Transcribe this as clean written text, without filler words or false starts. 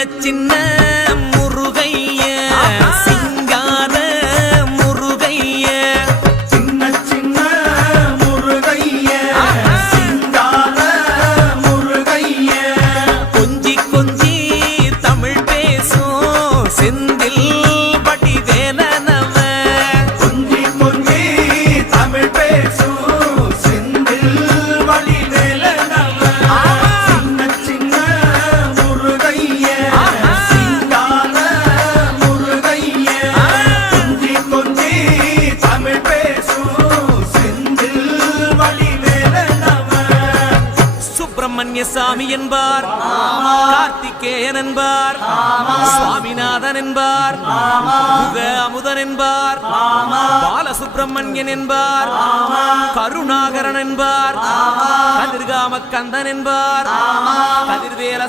சின்ன முருகைய சிங்கார முருகைய சின்ன சின்ன முருகைய சிங்கார முருகைய கொஞ்சி கொஞ்சி தமிழ் பேசும் செந்தில் படி வேலனவ கொஞ்சி கொஞ்சி தமிழ் பேசும் செந்தில் வழி வேலனவ சின்ன சின்ன முருகைய சிங்கார முருகைய கொஞ்சி கொஞ்சி தமிழ் பேசும் செந்தில் வழி வேலனவ சுப்பிரமணிய சாமி என்பார், கார்த்திகேயன் என்பார், சுவாமிநாதன் என்பார், முக அமுதன் என்பார், பாலசுப்பிரமணியன் என்பார், கருணாகரன் என்பார், கதிர்காம கந்தன் என்பார், கதிர்வேல